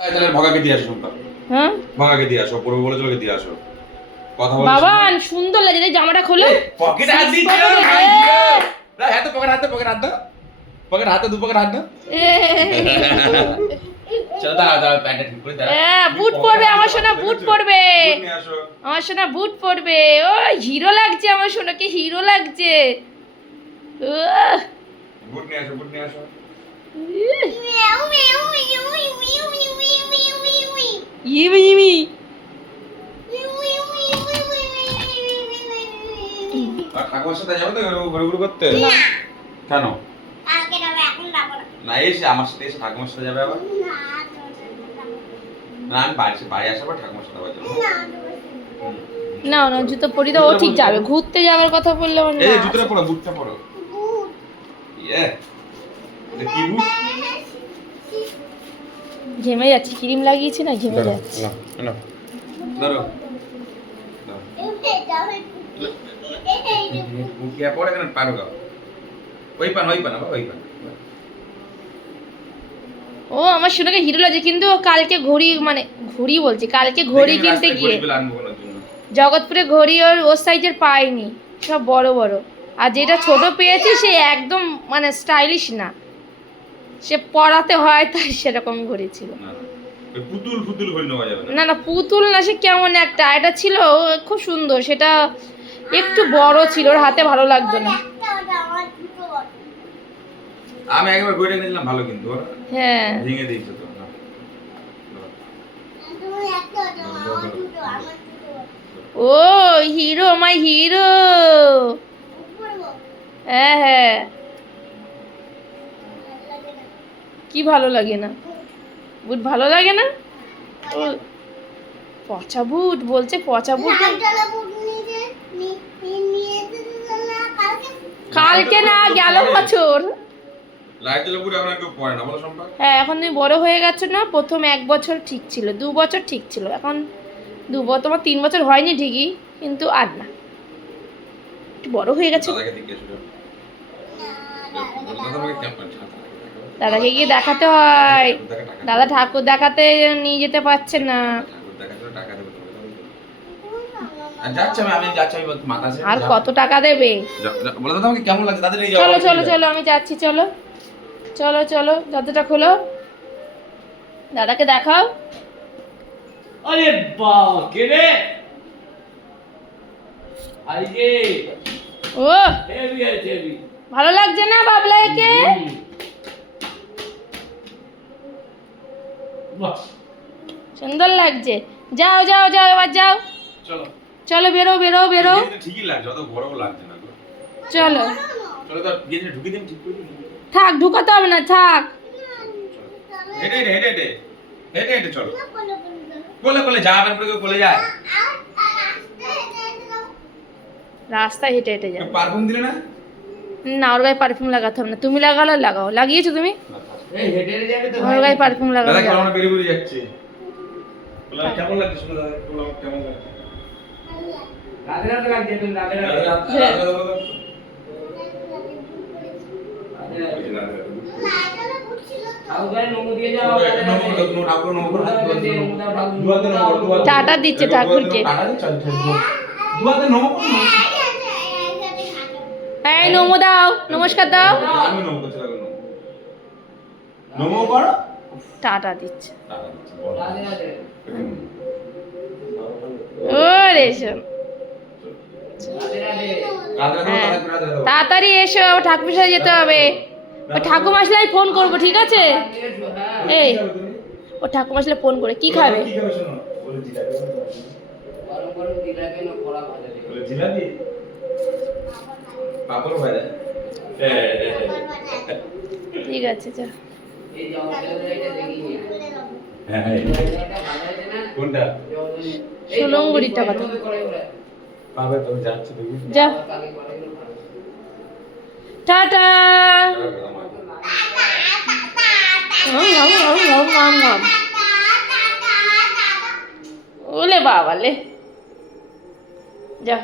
তাহলে ভগাকে দিয়ে আসো। হ্যাঁ ভগাকে দিয়ে আসো, পুরো বলে চলে দিয়ে আসো। কথা বল বাবা সুন্দর লাগে এই জামাটা খোলো। পকেটে হাত দিচ্ছ ভাই না, হাতে পকেট হাতে হাত দাও। পকেট হাতে দু পকেট হাত দাও। চলো দাঁড়াও প্যান্টটা ঠিক করে দাঁড়াও। বুট পরবে আমার সোনা, বুট পরবে বুট নিয়ে আসো। আমার সোনা, বুট পরবে। ও হিরো লাগছে আমার সোনাকে, হিরো লাগছে। বুট নিয়ে আসো, বুট নিয়ে আসো। ইমি ইমি আর ঠাকুমার সাথে যাবো তো ঘুরঘুর করতে? কেন? না এসে আমার সাথে এসে ঠাকুমার সাথে যাবে আবার? না আমি বাড়ি আসার পর ঠাকুমার সাথে আবার যাবো। না না জুতো পরি তো ও ঠিক যাবে, ঘুরতে যাওয়ার কথা বললে ওর এই না। জুতোটা পরো, বুটটা পরো। ইয়ে এটা কি বুট? ঘেমে যাচ্ছে, ক্রিম লাগিয়েছি না, ঘেমে যাচ্ছে। না ধরো মুখিয়া পড়ে কেন পারো গাও। ওই পান আবার ওই পান। ও আমার সোনাকে হিরো লাগছে, কিন্তু ও কালকে ঘড়ি মানে ঘড়ি বলছি, কালকে ঘড়ি কিনতে গিয়ে জগৎপুরে ঘড়ি ওর সাইজের পাইনি, সব বড় বড়। আর যেটা ছোট পেয়েছি সে একদম মানে স্টাইলিশ না, সে পরাতে হয় তাই সেরকম ঘড়ি ছিল। পুতুল পুতুল ঘড়ি নেওয়া যাবে না না পুতুল না, সে কেমন একটা এটা ছিল খুব সুন্দর, সেটা একটু বড় ছিল, ওর হাতে ভালো লাগতো না। আমি একবার ঘড়িটা নিলাম ভালো, কিন্তু হ্যাঁ ভেঙে দিয়েছে তো। ও হিরো, মাই হিরো। হ্যাঁ হ্যাঁ কি ভালো লাগে না? বুট ভালো লাগে না? পচা বুট বলছে, পচা বুট কালকে না গেল বছর। লাইটগুলো পুরো এখন একটু পড়ে না বলো সম্পা? হ্যাঁ এখন তুমি বড় হয়ে গেছো না, প্রথম 1 বছর ঠিক ছিল, 2 বছর ঠিক ছিল, এখন 2 বছর, তোমার 3 বছর হয়নি ঠিকই, কিন্তু আর না, একটু বড় হয়ে গেছে। দাদাকে দিকে এসো। দাদাকে কেমন ছাতা? দাদাকে গিয়ে দেখাতে হয়, দাদা ঠাকুর দেখাতে নিয়ে যেতে পারছে না। ঠাকুর দেখাতে টাকা দেবো আর যাচ্ছে, আমি যাচ্ছি, আমি মাথা আছে। আর কত টাকা দেবে? বলো দাদা আমাকে কেমন লাগছে, দাদা নিয়ে যাও। চলো চলো চলো আমি যাচ্ছি, চলো চলো চলো দরজাটা খোলো, দাদাকে দেখাও। আরে বাবা কে রে? আইগে ও হেভি আছে হেভি। ভালো লাগছে না বাবলা একে? বাহ সুন্দর লাগছে। যাও যাও যাও এবার যাও, চলো চলো বেরো বেরো বেরো, ঠিকই লাগছে, অত বড় লাগছে না। চলো চলো তো গিয়ে ঢুকে দিন, ঠিক করে দিন। থাক, ঢুকাতে হবে না, থাক। হেঁটে হেঁটে হেঁটে হেঁটে হেঁটে হেঁটে চলো। কোলে কোলে যাবেন, করে কোলে যায়। রাস্তায় হেঁটে হেঁটে যাও। পারফিউম দিলে না? না ওর গায়ে পারফিউম লাগাতে হবে না, তুমি লাগালে লাগাও, লাগিয়েছো তুমি? এই হেডে হেডে যাবে তো ওর গায়ে পারফিউম লাগানো দাদা যাবে কেমন না। বেরিয়ে বেরিয়ে যাচ্ছে? কেমন লাগছে শুনে দাদা, কেমন লাগছে? রাতে রাতে লাগছে তুমি রাতে রাতে। আউ গায়ে নমু দিয়ে যাও রাতে রাতে। টাটা দিচ্ছে ঠাকুরকে। এই নমো দাও, নমস্কার দাও। নমো করো। টাটা দিচ্ছে। রাতে রাতে। ও রেশম, রাতে রাতে। হ্যাঁ তাড়াতাড়ি এসো, ঠাকুর সাথে যেতে হবে। ও ঠাকুমা আসলে আমি ফোন করবো, ঠিক আছে? এই ও ঠাকুমা আসলে ফোন করে, কি খাবে? গরম গরম জিলাপি না কড়া ভাজা দিবে। জিলাপি পাপড় ভাজা। ঠিক আছে চল। এই যে অঞ্চলে এটা দেখি নি। হ্যাঁ এটা ভাজা আছে না? কোনটা? সুলঙ্গুড়িটা কথা পাবে তুমি যাচ্ছ দেখি। যা টাটা। ওলে বাবা লে, যা।